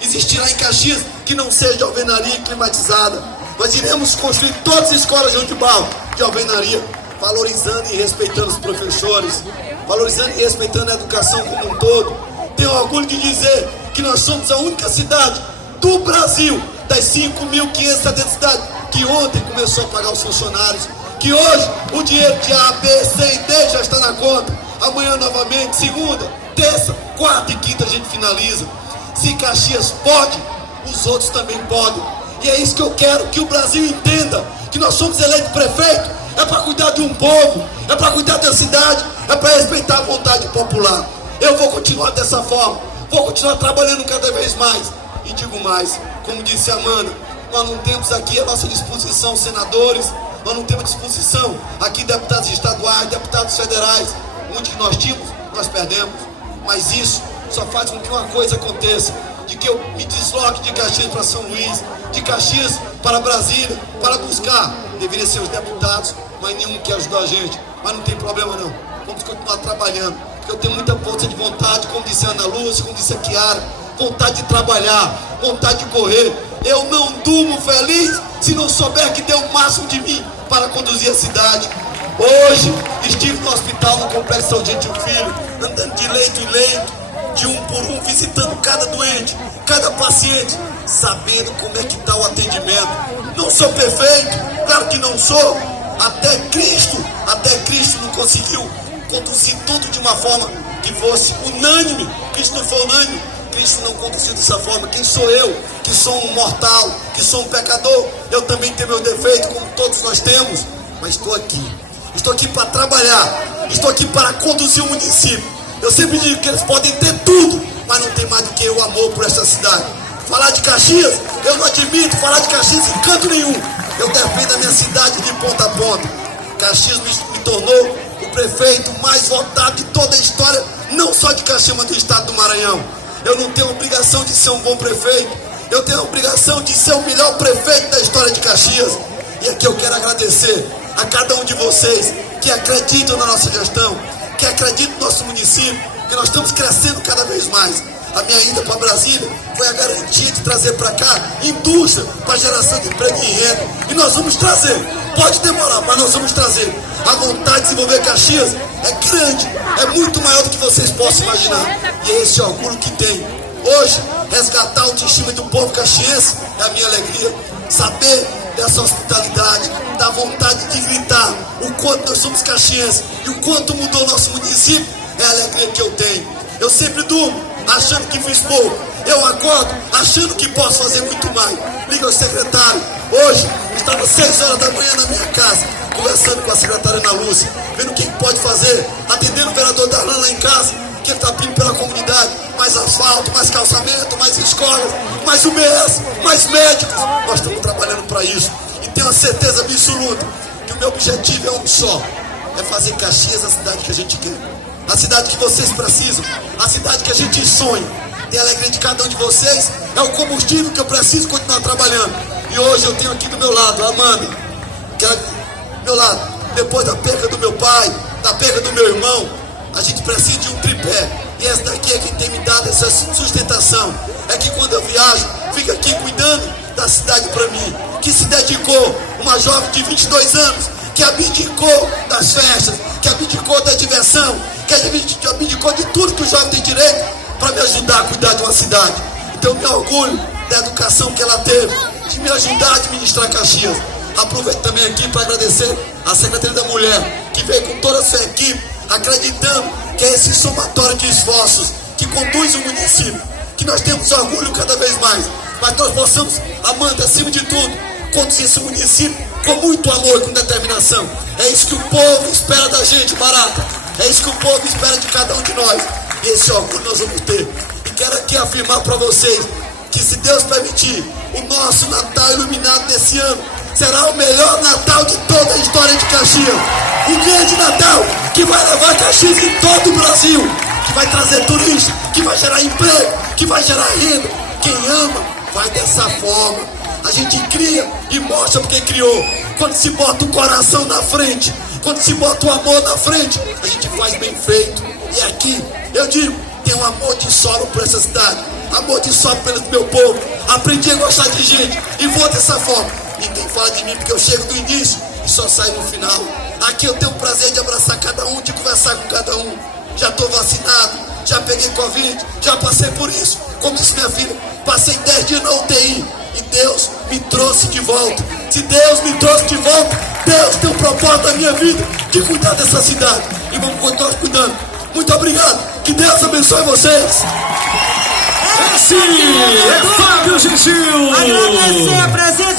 existirá em Caxias que não seja alvenaria climatizada. Nós iremos construir todas as escolas de handebol de alvenaria, valorizando e respeitando os professores, valorizando e respeitando a educação como um todo. Tenho orgulho de dizer que nós somos a única cidade do Brasil, das 5.570 cidades, que ontem começou a pagar os funcionários, que hoje o dinheiro de A, B, C e D já está na conta. Amanhã novamente, segunda, terça, quarta e quinta a gente finaliza. Se Caxias pode, os outros também podem. E é isso que eu quero que o Brasil entenda, que nós somos eleitos prefeito, é para cuidar de um povo, é para cuidar da cidade, é para respeitar a vontade popular. Eu vou continuar dessa forma, vou continuar trabalhando cada vez mais. E digo mais, como disse a Amanda, nós não temos aqui à nossa disposição senadores, nós não temos à disposição aqui deputados estaduais, deputados federais. Onde nós tínhamos, nós perdemos. Mas isso só faz com que uma coisa aconteça, de que eu me desloque de Caxias para São Luís, de Caxias para Brasília, para buscar. Deveria ser os deputados, mas nenhum quer ajudar a gente. Mas não tem problema não, vamos continuar trabalhando, porque eu tenho muita força de vontade, como disse a Ana Lúcia, como disse a Kiara, vontade de trabalhar, vontade de correr. Eu não durmo feliz se não souber que deu o máximo de mim para conduzir a cidade. Hoje estive no hospital, no Complexo São Gentil Filho, andando de leito em leito, de um por um, visitando cada doente, cada paciente, sabendo como é que está o atendimento. Não sou perfeito, claro que não sou. Até Cristo não conseguiu conduzir tudo de uma forma que fosse unânime. Cristo não foi unânime, Cristo não conduziu dessa forma. Quem sou eu, que sou um mortal, que sou um pecador? Eu também tenho meu defeito, como todos nós temos, mas estou aqui para trabalhar, estou aqui para conduzir o município. Eu sempre digo que eles podem ter tudo, mas não tem mais do que o amor por essa cidade. Falar de Caxias, eu não admito falar de Caxias em canto nenhum. Eu defendo a minha cidade de ponta a ponta. Caxias me tornou o prefeito mais votado de toda a história, não só de Caxias, mas do estado do Maranhão. Eu não tenho a obrigação de ser um bom prefeito, eu tenho a obrigação de ser o melhor prefeito da história de Caxias. E aqui eu quero agradecer a cada um de vocês que acreditam na nossa gestão, que acreditam no nosso município, que nós estamos crescendo cada vez mais. A minha ida para Brasília foi a garantia de trazer para cá indústria para geração de emprego e renda. E nós vamos trazer, pode demorar, mas nós vamos trazer. A vontade de desenvolver Caxias é grande, é muito maior do que vocês possam imaginar. E é esse orgulho que tenho. Hoje, resgatar a autoestima do povo caxiense é a minha alegria. Saber dessa hospitalidade, da vontade de gritar o quanto nós somos caxienses e o quanto mudou o nosso município, é a alegria que eu tenho. Eu sempre durmo achando que fiz pouco, eu acordo achando que posso fazer muito mais. Liga ao secretário. Hoje estava 6 horas da manhã na minha casa, conversando com a secretária Ana Lúcia, vendo o que pode fazer, atendendo o vereador Darlan lá em casa, que ele está pedindo pela comunidade mais asfalto, mais calçamento, mais escolas, mais UBS, mais médicos. Nós estamos trabalhando para isso e tenho a certeza absoluta que o meu objetivo é um só: é fazer Caxias a cidade que a gente quer, a cidade que vocês precisam, a cidade que a gente sonha. Tem a alegria de cada um de vocês, é o combustível que eu preciso continuar trabalhando. E hoje eu tenho aqui do meu lado a Amanda, que ela, do meu lado, depois da perda do meu pai, da perda do meu irmão, a gente precisa de um tripé. E essa daqui é quem tem me dado essa sustentação. É que quando eu viajo, fica aqui cuidando da cidade para mim. Que se dedicou, uma jovem de 22 anos, que abdicou das festas, que abdicou da diversão, que abdicou de tudo que o jovem tem direito para me ajudar a cuidar de uma cidade. Então eu me orgulho da educação que ela teve, de me ajudar a administrar Caxias. Aproveito também aqui para agradecer a Secretaria da Mulher, que veio com toda a sua equipe, acreditando que é esse somatório de esforços que conduz o município, que nós temos orgulho cada vez mais, mas nós possamos, Amanda, acima de tudo, conduzir esse município com muito amor e com determinação. É isso que o povo espera da gente, Barata. É isso que o povo espera de cada um de nós. E esse orgulho nós vamos ter. E quero aqui afirmar para vocês que, se Deus permitir, o nosso Natal iluminado desse ano será o melhor Natal de toda a história de Caxias. Um grande Natal que vai levar Caxias em todo o Brasil, que vai trazer turistas, que vai gerar emprego, que vai gerar renda. Quem ama vai dessa forma. A gente cria e mostra porque criou. Quando se bota o coração na frente, quando se bota o amor na frente, a gente faz bem feito. E aqui, eu digo, tem um amor de solo por essa cidade. amor de só pelo meu povo. Aprendi a gostar de gente e vou dessa forma. Ninguém fala de mim porque eu chego do início e só saio no final. Aqui eu tenho o prazer de abraçar cada um, de conversar com cada um. Já estou vacinado, já peguei Covid, já passei por isso. Como disse minha filha, passei 10 dias na UTI e Deus me trouxe de volta. Se Deus me trouxe de volta, Deus tem um propósito na minha vida de cuidar dessa cidade. E vamos continuar cuidando. Muito obrigado. Que Deus abençoe vocês. Esse é Fábio Gentil. Agradecer a presença